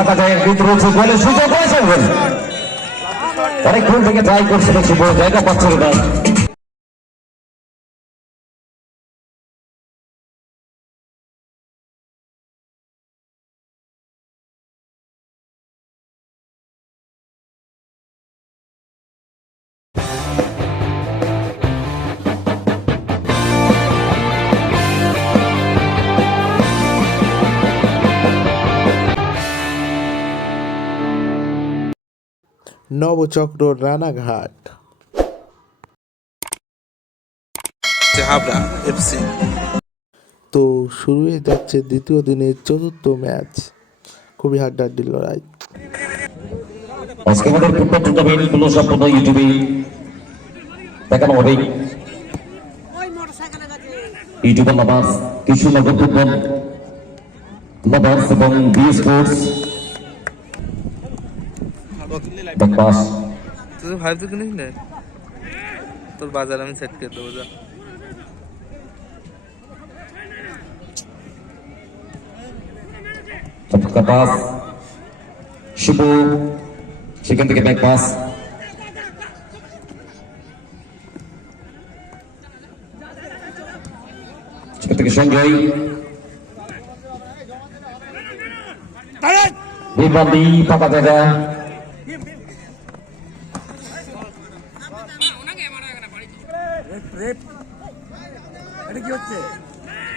ফাঁকা জায়গার কিন্তু অনেকক্ষণ থেকে ট্রাই করছে দেখছি বড় জায়গা পাচ্ছে না নবচক্র রানাঘাট। হাবড়া এফসি তো শুরু হয়ে যাচ্ছে দ্বিতীয় দিনের চতুর্থ ম্যাচ। খুবই হাড্ডাহাড্ডি লড়াই। আজকে আমাদের ফুটবল টুর্নামেন্টগুলো সম্পূর্ণ ইউটিউবে। দেখানো হবে। ইউটিউবার নামাজ কৃষ্ণনগর ফুটবল নামাজ এবং বি স্পোর্টস তুই ভাই তো কিনিস না? তোর বাজার আমি সেট করে দেবো যা। পাস শুভ। সেখান থেকে ব্যাক পাস সেখান থেকে সঞ্জয়। বিমানি ফাঁকা জায়গা।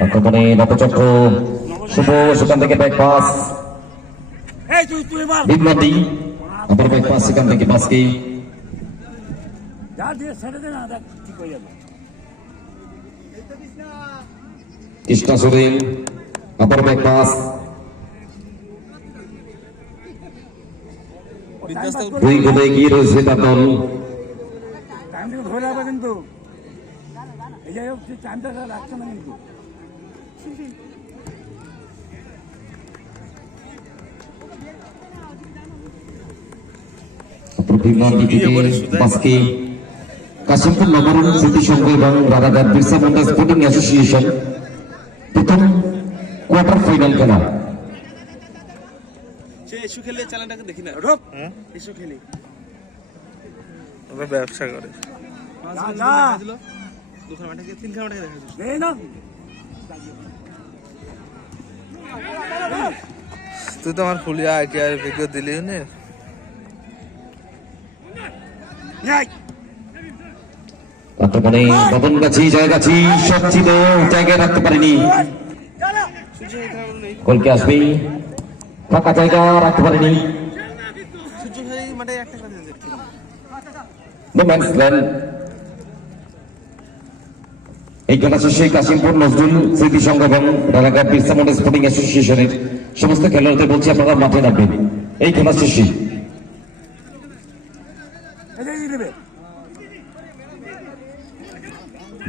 আক্রমণে নবচক্র শুভ সেখান থেকে ব্যাক পাস বিমানি আবার ব্যাক পাস সেখান থেকে বাসকে কৃষ্ণা সোরেন আবার ব্যাক পাস দুই গোলে এগিয়ে রয়েছে তার দল কিন্তু। এই যাই হোক সে টাইমটা রাখছে না কিন্তু। থেকে কাশিমপুর নগর স্মৃতি সংঘ এবং রাধাঘাট বিরসা মুন্ডা স্পোর্টিং অ্যাসোসিয়েশন প্রথম কোয়ার্টার ফাইনাল খেলা। সে এসু খেলে চ্যানেলটাকে দেখি না। খেলি। ওরা ব্যবসা করে। দুখানা মাঠে তিন খানা মাঠে দেখা যাচ্ছে। না তুই তো আমার ফুলিয়া আইটিআই ভিডিও দিলি না। বর্তমানে পবন গাছি জয় গাছি সব ছিল জায়গায় রাখতে পারেনি। গোলকে আসবে ফাঁকা জায়গা রাখতে পারেনি। সূর্য খেলা মাঠে একটা খেলা দেখতে নো ম্যানস ল্যান্ড এই খেলা শেষে কাশিমপুর নজরুল স্মৃতি সংঘ এবং রানাঘাট বিরসা মুন্ডা স্পোর্টিং অ্যাসোসিয়েশনের সমস্ত খেলোয়াড়দের বলছি আপনারা মাঠে নামবেন। এই খেলা শেষে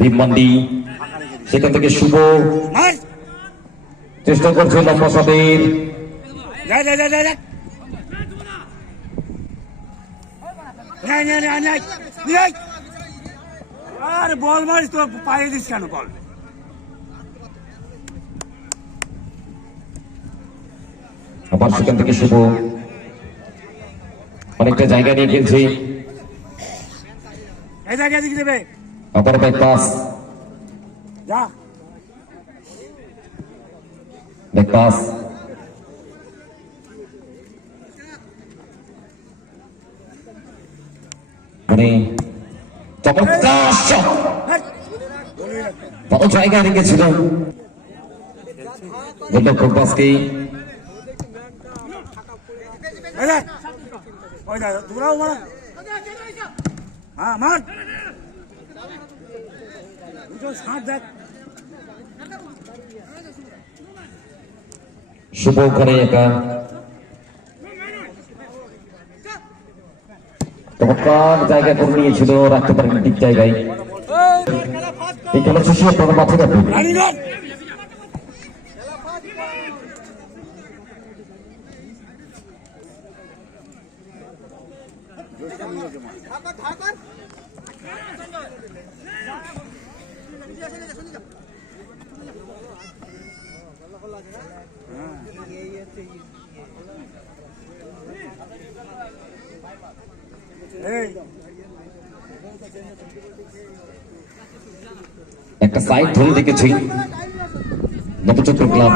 ভীমমান্ডি সেখান থেকে শুভ। চেষ্টা করছে লম্বা সাদের আরে বল মারিস তো পায়ে দিস কেন বল? আবার সেখান থেকে শুভ। অনেকটা জায়গা নিয়ে খেলছে। এই জায়গায় দিকে দেবে। আবার ব্যাক পাস। যা। Back pass. মানে চমৎকার বড় জায়গা রেখেছিল গোলরক্ষক বাসকে হ্যাঁ শুভ ওখানে একা। চমৎকার জায়গা করে নিয়েছিল, রাখতে পারেন ঠিক জায়গায়। এই খেলা শেষে আপনারা মাঠে যাবেন। হ্যাঁ। একটা সাইড ধরে দেখেছি। নবচক্র ক্লাব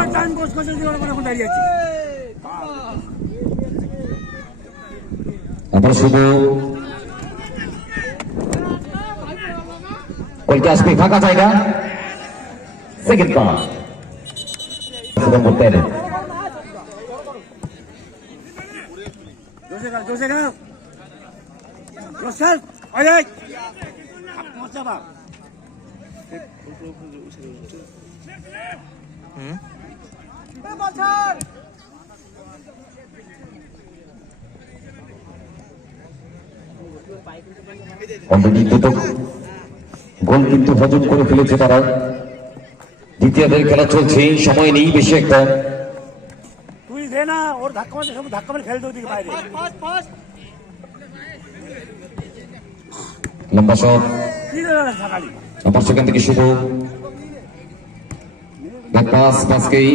আবার শুভ। কলকে আসবে ফাঁকা জায়গা। সেকেন্ড পাস নম্বর তেরো জোসে গাও হুম অলরেডি দুটো গোল কিন্তু হজম করে ফেলেছে তারা। দ্বিতীয়দের খেলা চলছে সময় নেই বেশি একটা। তুই দে না ওর ধাক্কা মারছে সব ধাক্কা মারে ফেলতে ওদিকে বাইরে। লম্বা শট। কি রে সকালি আবার সেখান থেকে শুভ পাস পাসকেই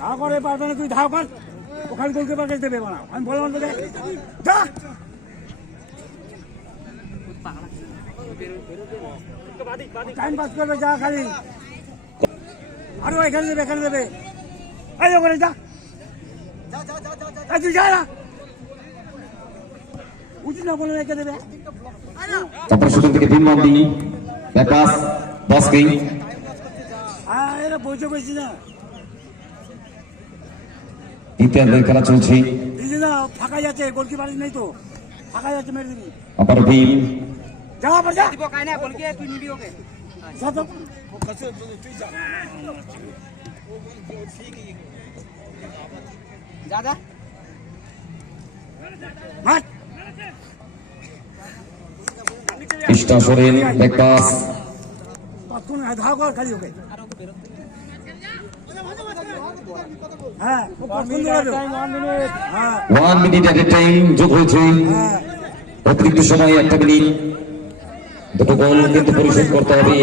ধাও করে, পারবে না, তুই ধাও কর। ওখানে দেবে আমি বললাম তোকে যা টাইম পাস করবে যা খালি। আরও এখানে দেবে এখানে দেবে। এই ওখানে যা। তুই যা না। উচিত না বলে রেখে দেবে। তারপর সেখান থেকে বিনমান্দি পাস পাসকেই হ্যাঁ এরা বইতে বসছি না। দ্বিতীয়দের খেলা চলছে। না ফাঁকা যাচ্ছে গোলকিপার নেই তো। ফাঁকা যাচ্ছে মেরে দিবি। আবার যা। আবার যা যা। তো। মার। কৃষ্ণা সোরেন ব্যাক পাস তৎক্ষণ ধাও কর খালি ওকে। হ্যাঁ ও কতক্ষণ দৌড়াবে? হ্যাঁ। One minute at a time যোগ হয়েছে। হ্যাঁ। অতিরিক্ত সময় একটা মিনিট দুটো গোল কিন্তু পরিশোধ করতে হবে।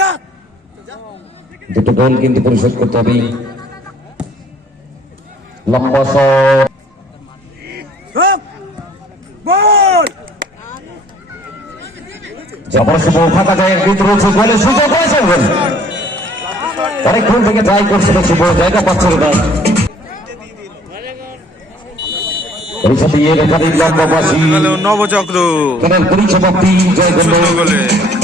না। দুটো গোল কিন্তু পরিশোধ করতে হবে। লম্বা শট। ফাঁকা কিন্তু রয়েছে। গোলের সুযোগ গোল অনেকক্ষণ থেকে ট্রাই করছিল শুভ জায়গা পাচ্ছিল না নবচক্র। পরিসমাপ্তি জয় করল। শূন্য গোলে।